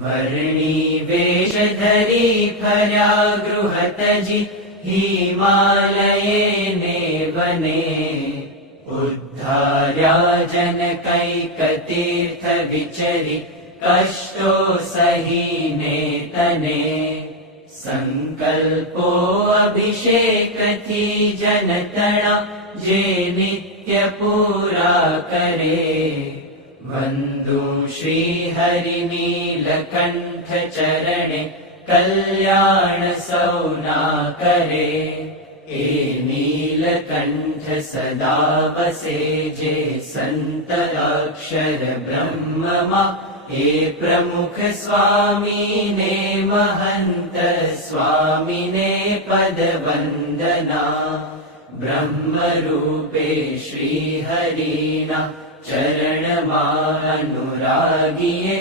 वर्णी वेशधरी फर्या गृहतजि हिमालये ने वने उद्धार्या जनकैकतीर्थ विचरि कष्टो सहीने तने संकल्पो अभिषेक थी जनतणा जे नित्य पूरा करे वंदु श्री हरि नीलकंठ चरणे कल्याण सौना करे ए नीलकंठ सदा वसे जे संत अक्षर ब्रह्ममा हे प्रमुख स्वामी ने महंत स्वामी ने पद वंदना ब्रह्म रूपे श्री हरिना चरण मा अनुरागिये